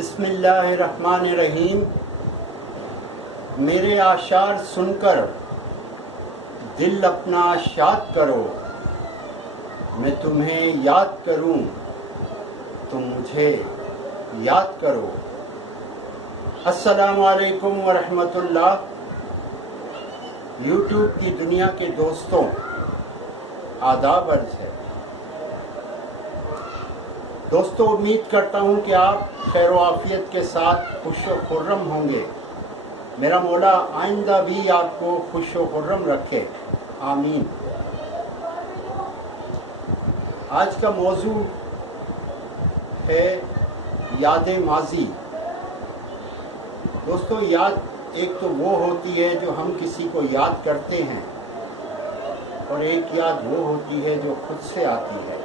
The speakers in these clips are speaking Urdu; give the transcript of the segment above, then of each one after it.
بسم اللہ الرحمن الرحیم۔ میرے آشار سن کر دل اپنا شاد کرو، میں تمہیں یاد کروں تم مجھے یاد کرو۔ السلام علیکم ورحمۃ اللہ۔ یوٹیوب کی دنیا کے دوستوں، آداب عرض ہے۔ دوستو، امید کرتا ہوں کہ آپ خیر و عافیت کے ساتھ خوش و خرم ہوں گے۔ میرا مولا آئندہ بھی آپ کو خوش و خرم رکھے، آمین۔ آج کا موضوع ہے یاد ماضی۔ دوستو، یاد ایک تو وہ ہوتی ہے جو ہم کسی کو یاد کرتے ہیں، اور ایک یاد وہ ہوتی ہے جو خود سے آتی ہے۔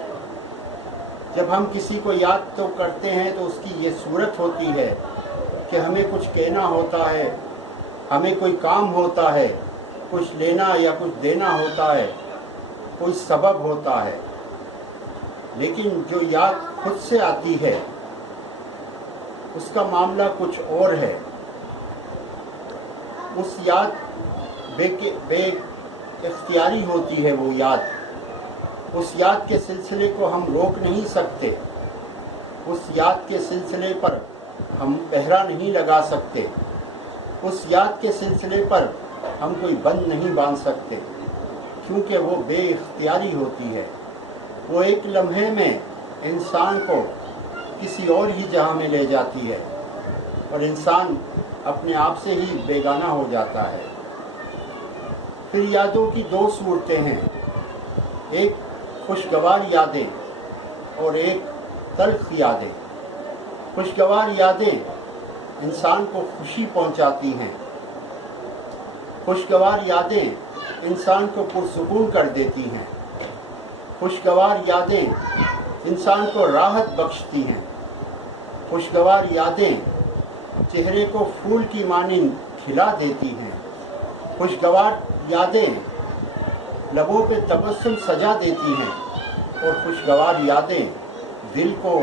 جب ہم کسی کو یاد تو کرتے ہیں تو اس کی یہ صورت ہوتی ہے کہ ہمیں کچھ کہنا ہوتا ہے، ہمیں کوئی کام ہوتا ہے، کچھ لینا یا کچھ دینا ہوتا ہے، کوئی سبب ہوتا ہے۔ لیکن جو یاد خود سے آتی ہے اس کا معاملہ کچھ اور ہے۔ اس یاد بے اختیاری ہوتی ہے۔ وہ یاد، اس یاد کے سلسلے کو ہم روک نہیں سکتے، اس یاد کے سلسلے پر ہم پہرا نہیں لگا سکتے، اس یاد کے سلسلے پر ہم کوئی بند نہیں باندھ سکتے، کیونکہ وہ بے اختیاری ہوتی ہے۔ وہ ایک لمحے میں انسان کو کسی اور ہی جہاں میں لے جاتی ہے، اور انسان اپنے آپ سے ہی بیگانہ ہو جاتا ہے۔ پھر یادوں کی دو صورتیں ہیں، ایک خوشگوار یادیں اور ایک تلخ یادیں۔ خوشگوار یادیں انسان کو خوشی پہنچاتی ہیں، خوشگوار یادیں انسان کو پرسکون کر دیتی ہیں، خوشگوار یادیں انسان کو راحت بخشتی ہیں، خوشگوار یادیں چہرے کو پھول کی مانند کھلا دیتی ہیں، خوشگوار یادیں لبوں پہ تبسم سجا دیتی ہیں، اور خوشگوار یادیں دل کو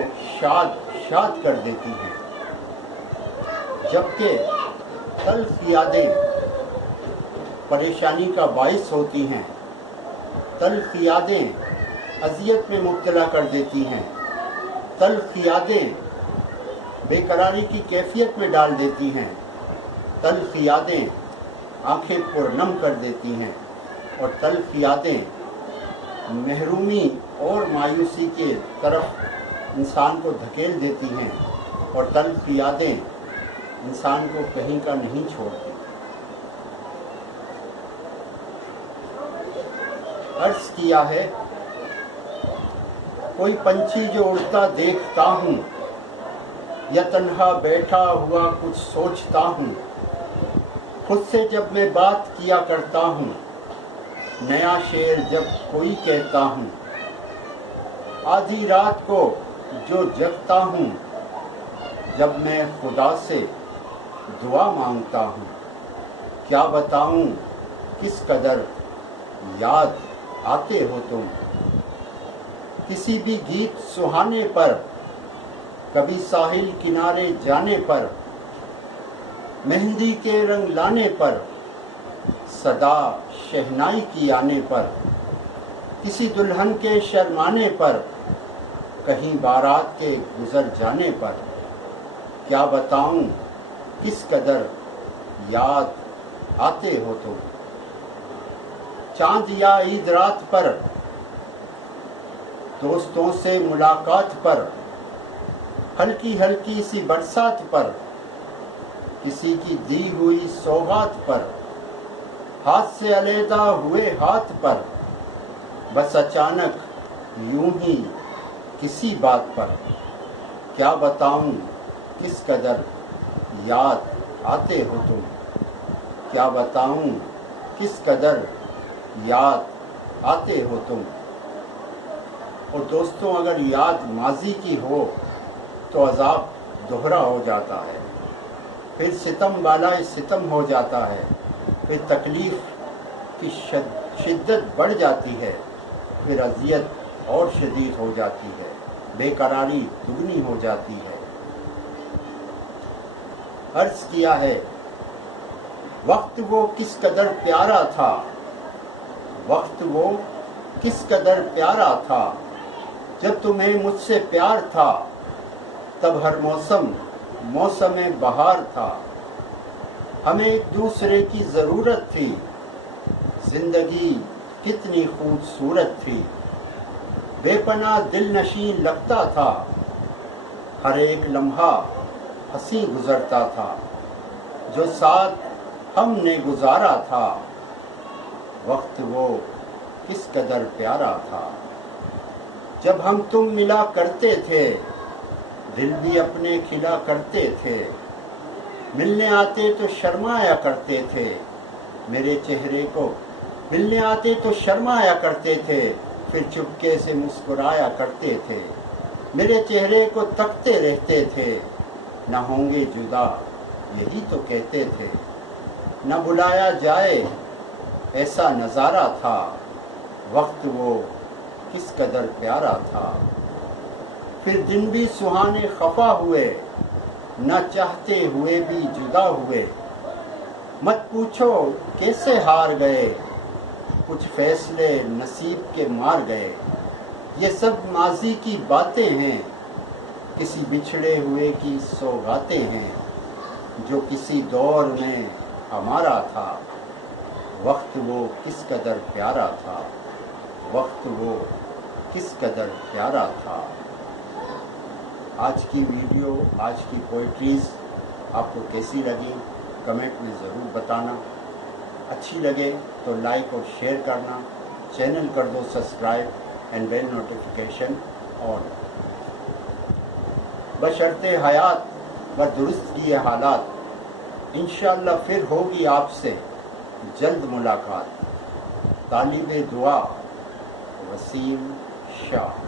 شاد کر دیتی ہیں۔ جبکہ تلخ یادیں پریشانی کا باعث ہوتی ہیں، تلخ یادیں اذیت میں مبتلا کر دیتی ہیں، تلخ یادیں بے قراری کی کیفیت میں ڈال دیتی ہیں، تلخ یادیں آنکھیں پرنم کر دیتی ہیں، اور تلخ یادیں محرومی اور مایوسی کے طرف انسان کو دھکیل دیتی ہیں، اور تلخ یادیں انسان کو کہیں کا نہیں چھوڑتی۔ عرض کیا ہے، کوئی پنچھی جو اڑتا دیکھتا ہوں، یا تنہا بیٹھا ہوا کچھ سوچتا ہوں، خود سے جب میں بات کیا کرتا ہوں، نیا شعر جب کوئی کہتا ہوں، آدھی رات کو جو جگتا ہوں، جب میں خدا سے دعا مانگتا ہوں، کیا بتاؤں کس قدر یاد آتے ہو تم۔ کسی بھی گیت سہانے پر، کبھی ساحل کنارے جانے پر، مہندی کے رنگ لانے پر، صدا شہنائی کی آنے پر، کسی دلہن کے شرمانے پر، کہیں بارات کے گزر جانے پر، کیا بتاؤں کس قدر یاد آتے ہو تم۔ چاند یا عید رات پر، دوستوں سے ملاقات پر، ہلکی ہلکی سی برسات پر، کسی کی دی ہوئی سوغات پر، ہاتھ سے علیحدہ ہوئے ہاتھ پر، بس اچانک یوں ہی کسی بات پر، کیا بتاؤں کس قدر یاد آتے ہو تم، کیا بتاؤں کس قدر یاد آتے ہو تم۔ اور دوستوں، اگر یاد ماضی کی ہو تو عذاب دوہرا ہو جاتا ہے، پھر ستم بالائے ستم ہو جاتا ہے، پھر تکلیف کی شدت بڑھ جاتی ہے، پھر اذیت اور شدید ہو جاتی ہے، بے قراری دگنی ہو جاتی ہے۔ عرض کیا ہے وقت وہ کس قدر پیارا تھا، وقت وہ کس قدر پیارا تھا، جب تمہیں مجھ سے پیار تھا تب ہر موسم موسم بہار تھا، ہمیں ایک دوسرے کی ضرورت تھی، زندگی کتنی خوبصورت تھی، بے پناہ دل نشین لگتا تھا، ہر ایک لمحہ ہنسی گزرتا تھا، جو ساتھ ہم نے گزارا تھا، وقت وہ کس قدر پیارا تھا، جب ہم تم ملا کرتے تھے دل بھی اپنے کھلا کرتے تھے، ملنے آتے تو شرمایا کرتے تھے، میرے چہرے کو ملنے آتے تو شرمایا کرتے تھے، پھر چپکے سے مسکرایا کرتے تھے، میرے چہرے کو تکتے رہتے تھے، نہ ہوں گے جدا یہی تو کہتے تھے، نہ بلایا جائے ایسا نظارہ تھا، وقت وہ کس قدر پیارا تھا، پھر دن بھی سہانے خفا ہوئے، نہ چاہتے ہوئے بھی جدا ہوئے، مت پوچھو کیسے ہار گئے، کچھ فیصلے نصیب کے مار گئے، یہ سب ماضی کی باتیں ہیں، کسی بچھڑے ہوئے کی سوغاتیں ہیں، جو کسی دور میں ہمارا تھا، وقت وہ کس قدر پیارا تھا، وقت وہ کس قدر پیارا تھا۔ آج کی ویڈیو، آج کی پوئٹریز آپ کو کیسی لگی کمنٹ میں ضرور بتانا، اچھی لگے تو لائک اور شیئر کرنا، چینل کر دو subscribe and bell notification on. بشرط حیات و درست کیے حالات، انشاءاللہ پھر ہوگی آپ سے جلد ملاقات۔ طالب دعا وسیم شاہ۔